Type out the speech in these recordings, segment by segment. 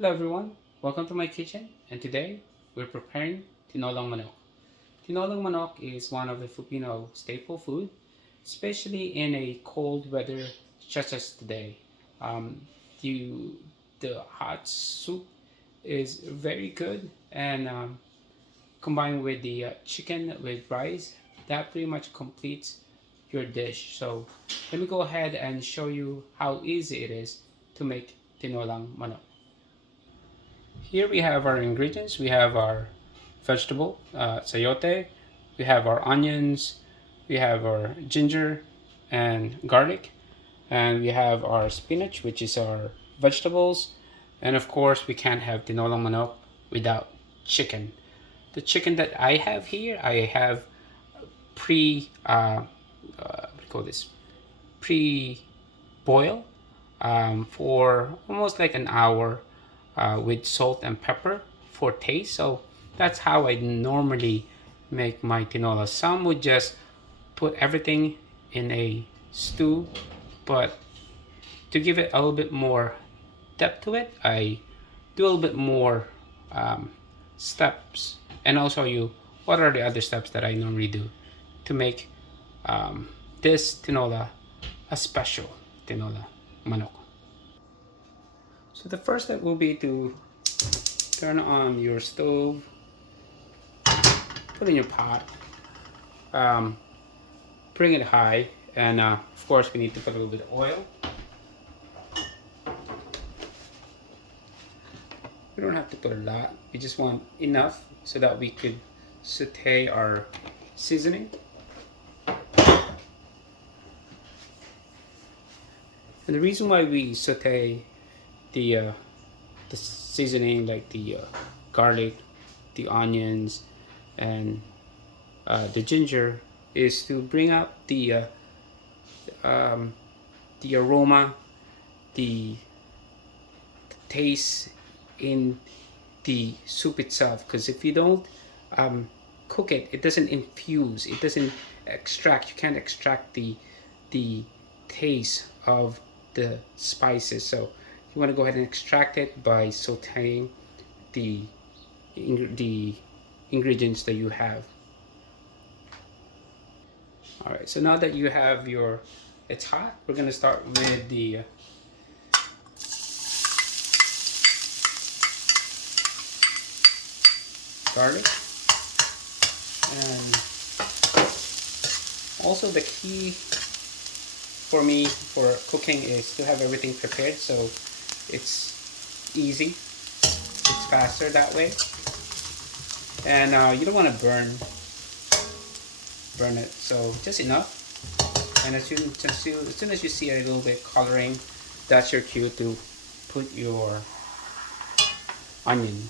Hello everyone, welcome to my kitchen, and today we're preparing tinolang manok. Tinolang manok is one of the Filipino staple food, especially in a cold weather such as today. Um, the, the hot soup is very good, and combined with the chicken with rice, that pretty much completes your dish. So let me go ahead and show you how easy it is to make tinolang manok. Here we have our ingredients. We have our vegetable, sayote. We have our onions. We have our ginger and garlic. And we have our spinach, which is our vegetables. And of course, we can't have tinolang manok without chicken. The chicken that I have here, I have what do you call this? Pre-boil for almost like an hour with salt and pepper for taste. So that's how I normally make my tinola. Some would just put everything in a stew, but to give it a little bit more depth to it, I do a little bit more um, steps, and I'll show you what are the other steps that I normally do to make um, this tinola a special tinola manok. So the first step will be to turn on your stove, put in your pot, um, bring it high, and of course we need to put a little bit of oil. We don't have to put a lot, we just want enough so that we could saute our seasoning. And the reason why we saute the seasoning, like the garlic, the onions, and the ginger, is to bring out um, the aroma, the taste in the soup itself. Because if you don't um, cook it, it doesn't infuse, it doesn't extract. You can't extract the taste of the spices. So you want to go ahead and extract it by sauteing the the ingredients that you have. All right, so now that you have your, it's hot, we're gonna start with the garlic. And also the key for me for cooking is to have everything prepared so it's easy, it's faster that way. And you don't want to burn it, so just enough. And as soon as you see a little bit coloring, that's your cue to put your onion.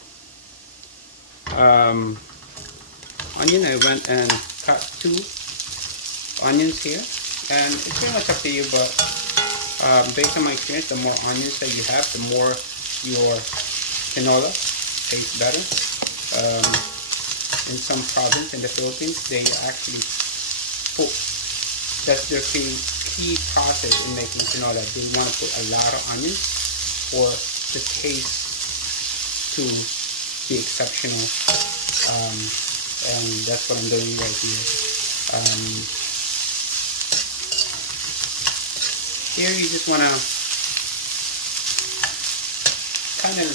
um, Onion, I went and cut 2 onions here, and it's pretty much up to you, but based on my experience, the more onions that you have, the more your tinola tastes better. In some province in the Philippines, they actually put, that's their key process in making tinola. They want to put a lot of onions for the taste to be exceptional. And that's what I'm doing right here. Here you just want to kind of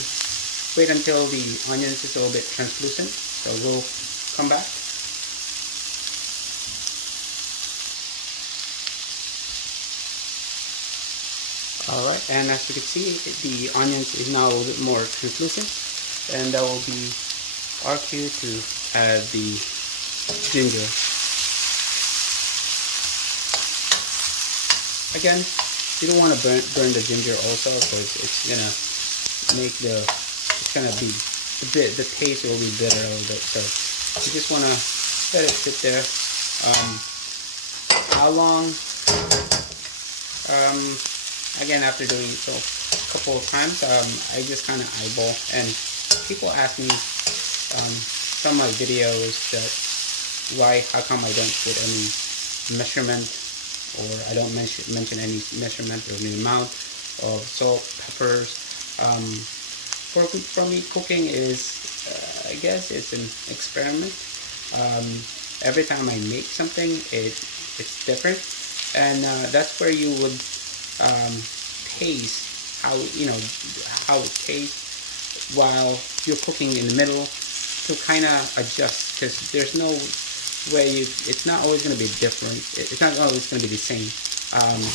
wait until the onions is a little bit translucent. So we'll come back. Alright, and as you can see, the onions is now a little bit more translucent, and that will be our cue to add the ginger. Again, you don't want to burn the ginger also, because it's gonna make it's gonna be the taste will be bitter a little bit. So you just want to let it sit there. How long? Again, after doing it so a couple of times, I just kind of eyeball, and people ask me some of my videos that how come I don't put any measurement, or I don't mention any measurement or the amount of salt, peppers. for me, cooking is, I guess, it's an experiment. Um, every time I make something, it's different, and that's where you would um, taste how how it tastes while you're cooking in the middle to kind of adjust, because there's no way it's not always going to be different. It's not always going to be the same.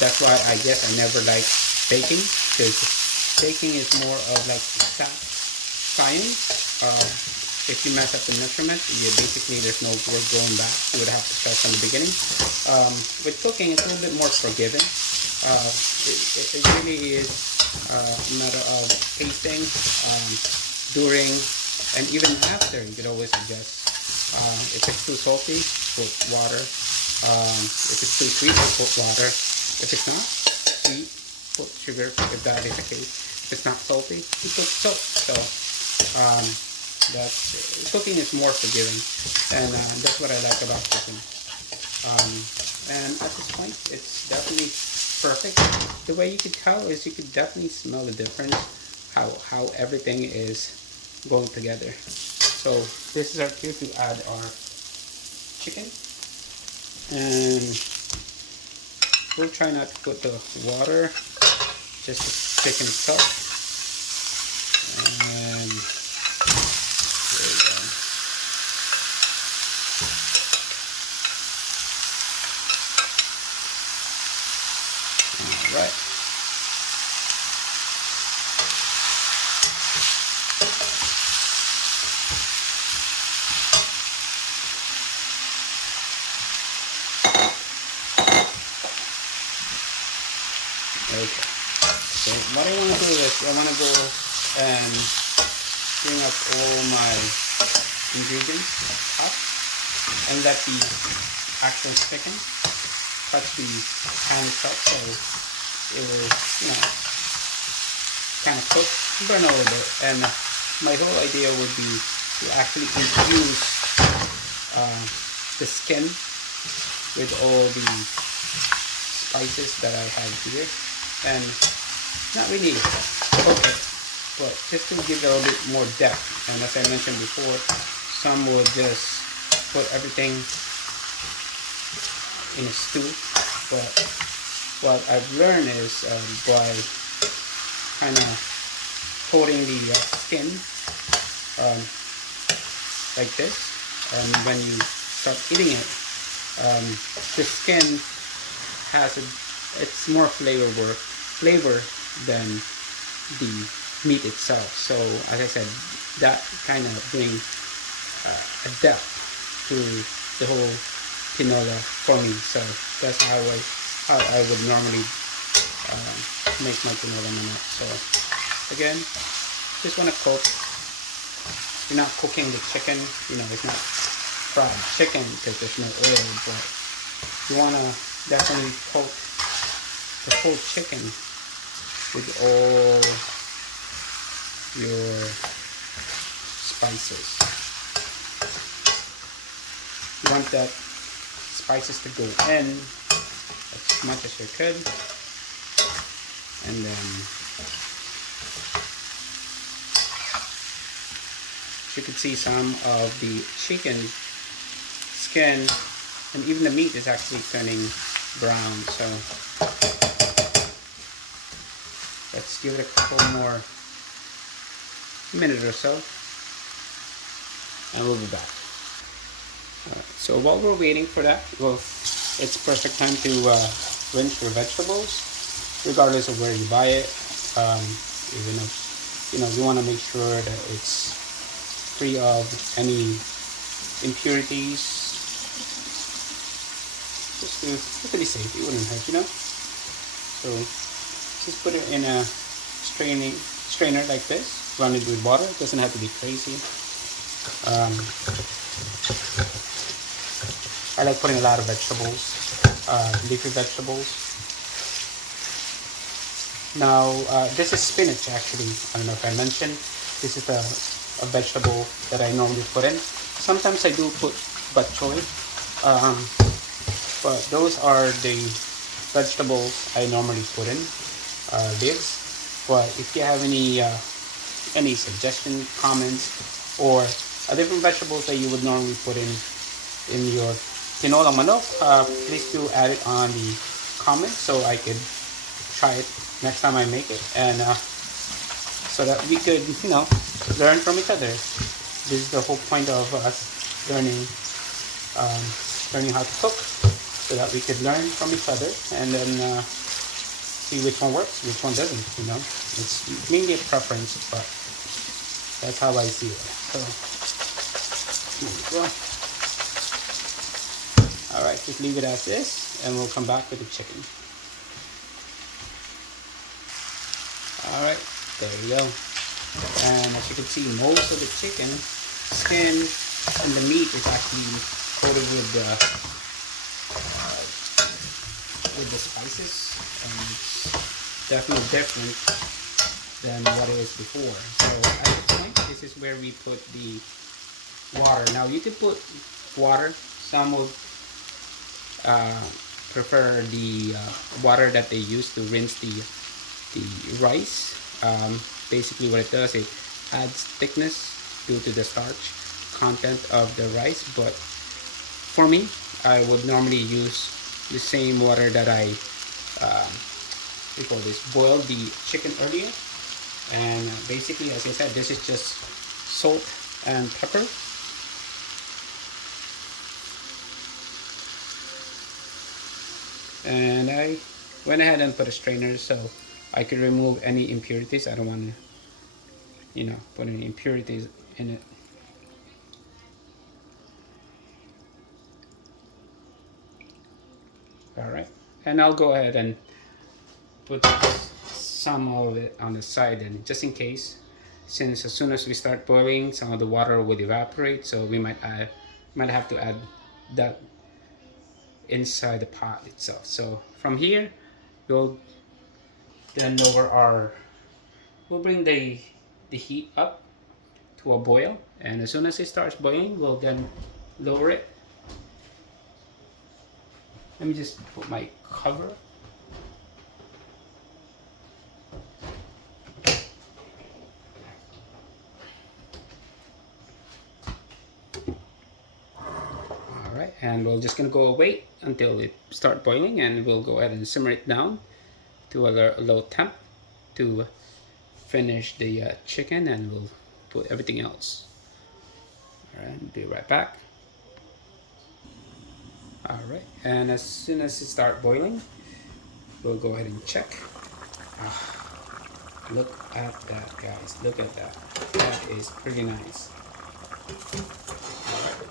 That's why I guess I never like baking, because baking is more of like exact science. If you mess up the measurement, basically there's no word going back. You would have to start from the beginning. With cooking, it's a little bit more forgiving. It really is a matter of tasting during and even after. You could always adjust. If it's too salty, put water. If it's too sweet, put water. If it's not sweet, put sugar. If that is the case. If it's not salty, you put salt. So cooking is more forgiving, and that's what I like about cooking. And at this point, it's definitely perfect. The way you could tell is you could definitely smell the difference, how everything is going together. So this is our cue to add our chicken, and we'll try not to put the water, just the chicken itself. And there we go. All right. Okay. So what I want to do is I want to go and bring up all my ingredients up and let the actual chicken touch the pan itself, so it will, kind of cook, burn a little bit. And my whole idea would be to actually infuse the skin with all the spices that I have here, and not really cook it, but just to give it a little bit more depth. And as I mentioned before, some will just put everything in a stew, but what I've learned is by kind of coating the skin like this, and when you start eating it, the skin has it's more flavor than the meat itself. So as I said, that kind of brings a depth to the whole tinola for me. So that's how I would normally make my tinola manok. So again, just want to cook. You're not cooking the chicken, it's not fried chicken because there's no oil, but you want to definitely coat the whole chicken with all your spices. You want that spices to go in as much as you could, and then you can see some of the chicken skin and even the meat is actually turning brown. So let's give it a couple more minutes or so, and we'll be back. So while we're waiting for that, well, it's perfect time to rinse your vegetables, regardless of where you buy it. Even if you want to make sure that it's free of any impurities, just to be safe. It wouldn't hurt, So just put it in a strainer like this. Run it with water. It doesn't have to be crazy. I like putting a lot of vegetables, leafy vegetables. Now, this is spinach actually. I don't know if I mentioned. This is a vegetable that I normally put in. Sometimes I do put bok choy, but those are the vegetables I normally put in, leaves. But if you have any any suggestion, comments, or different vegetables that you would normally put in your tinolang manok, please do add it on the comments so I could try it next time I make it, and so that we could, learn from each other. This is the whole point of us um, learning how to cook, so that we could learn from each other and then see which one works, which one doesn't. It's mainly a preference, but that's how I see it. So here we go. All right, just leave it as is, and we'll come back with the chicken. All right, there we go. And as you can see, most of the chicken skin and the meat is actually coated with the spices, and it's definitely different than what it was before. So at this point, this is where we put the water. Now you could put water. Some will prefer the water that they use to rinse the rice. Basically what it does, it adds thickness due to the starch content of the rice, but for me, I would normally use the same water that I boiled the chicken earlier. And basically, as I said, this is just salt and pepper. And I went ahead and put a strainer so I could remove any impurities. I don't want to, put any impurities in it. All right, and I'll go ahead and put some of it on the side, and just in case, since as soon as we start boiling, some of the water would evaporate, so we might have to add that inside the pot itself. So from here, we'll then we'll bring the heat up to a boil, and as soon as it starts boiling, we'll then lower it. Let me just put my cover. Alright, and we're just gonna go wait until it start boiling, and we'll go ahead and simmer it down to a low temp to finish the chicken, and we'll put everything else. Alright, be right back. Alright, and as soon as it starts boiling, we'll go ahead and check. Look at that, guys. Look at that. That is pretty nice. Alright,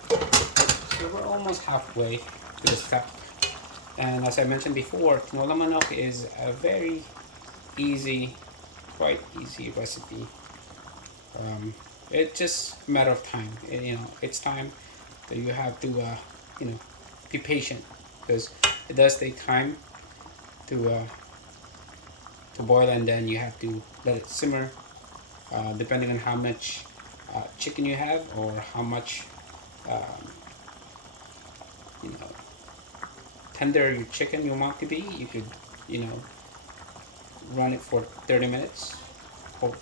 so we're almost halfway to the step. And as I mentioned before, tinolang manok is a very easy, quite easy recipe. It's just a matter of time. It's time that you have to, be patient, because it does take time to boil, and then you have to let it simmer, depending on how much chicken you have, or how much tender your chicken you want to be. You could run it for 30 minutes, or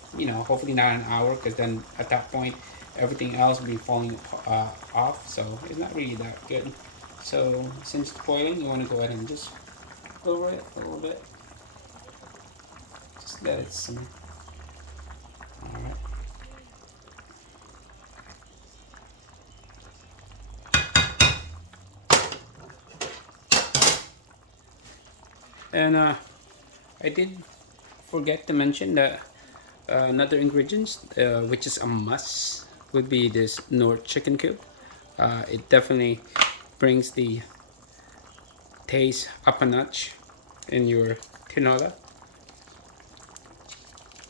hopefully not an hour, because then at that point everything else will be falling off, so it's not really that good. So since it's boiling, you want to go ahead and just lower it a little bit. Just let it simmer. Alright. And I did forget to mention that another ingredient, which is a must, would be this Knorr chicken cube. It definitely brings the taste up a notch in your tinola.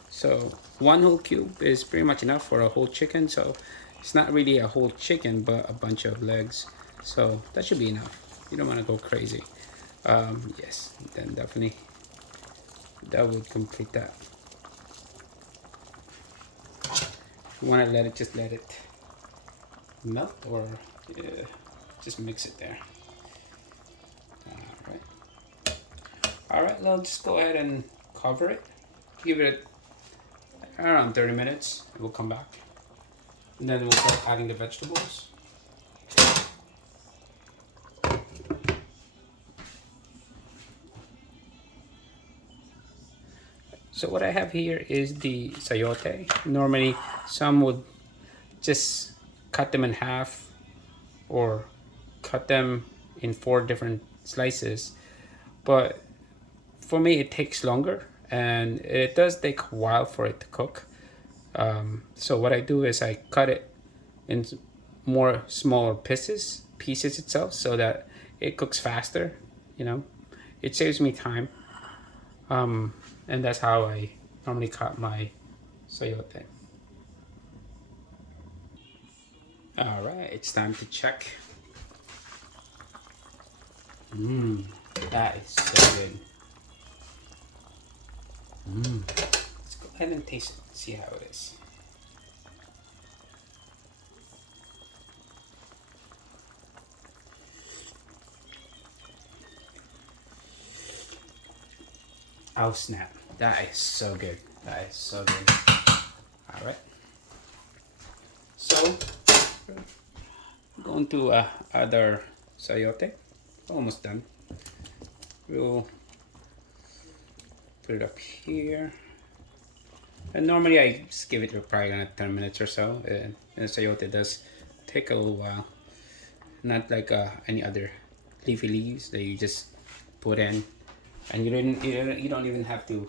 So one whole cube is pretty much enough for a whole chicken. So it's not really a whole chicken, but a bunch of legs. So that should be enough. You don't want to go crazy. Yes, then definitely that would complete that. If you want to let it, just let it melt, or just mix it there. Alright, I'll just go ahead and cover it. Give it around 30 minutes. We'll come back. And then we'll start adding the vegetables. So what I have here is the sayote. Normally, some would just cut them in half or cut them in 4 different slices. But for me, it takes longer and it does take a while for it to cook. So what I do is I cut it in more smaller pieces itself so that it cooks faster, you know. It saves me time. And that's how I normally cut my sayote. All right, it's time to check. That is so good. Let's go ahead and taste it, see how it is. Oh snap, that is so good. That is so good. All right. So, going to other sayote. Almost done. We'll put it up here. And normally I just give it probably 10 minutes or so. And sayote does take a little while. Not like any other leafy leaves that you just put in. And you don't even have to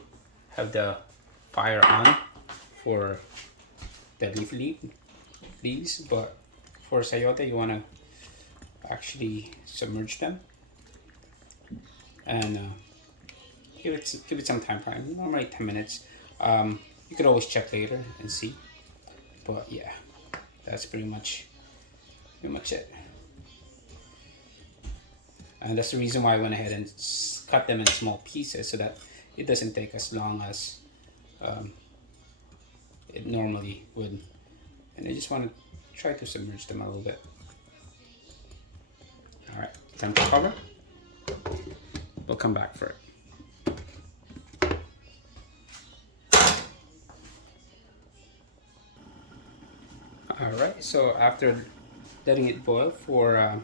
have the fire on for the leaves, but for sayote you want to actually submerge them and give it some time. Normally 10 minutes. You could always check later and see, but yeah, that's pretty much it. And that's the reason why I went ahead and cut them in small pieces so that it doesn't take as long as it normally would. And I just want to try to submerge them a little bit. All right, time to cover. We'll come back for it. All right, so after letting it boil for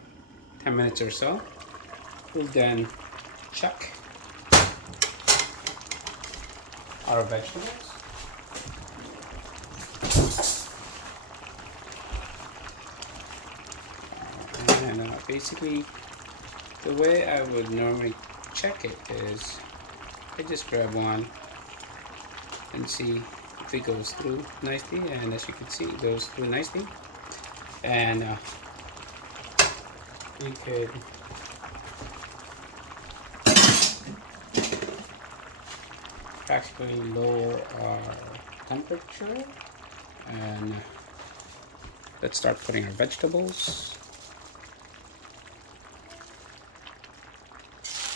10 minutes or so, we'll then check our vegetables. And basically, the way I would normally check it is I just grab one and see if it goes through nicely, and as you can see, it goes through nicely. And we could practically lower our temperature, and let's start putting our vegetables.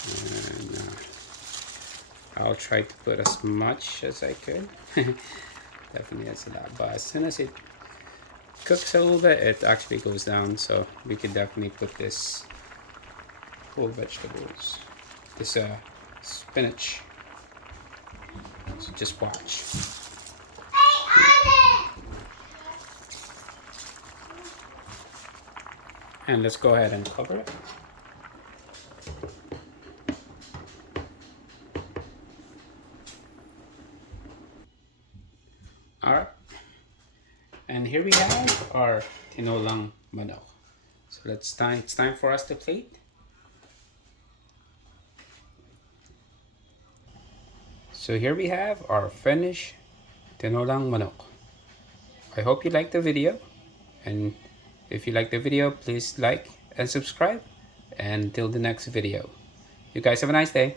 And I'll try to put as much as I could. Definitely that's a lot, but as soon as it cooks a little bit, it actually goes down, so we could definitely put this whole vegetables, this spinach. So just watch. And let's go ahead and cover it. Alright. And here we have our tinolang manok. So it's time for us to plate. So here we have our finished tinolang manok. I hope you liked the video, and if you like the video, please like and subscribe, and until the next video, you guys have a nice day.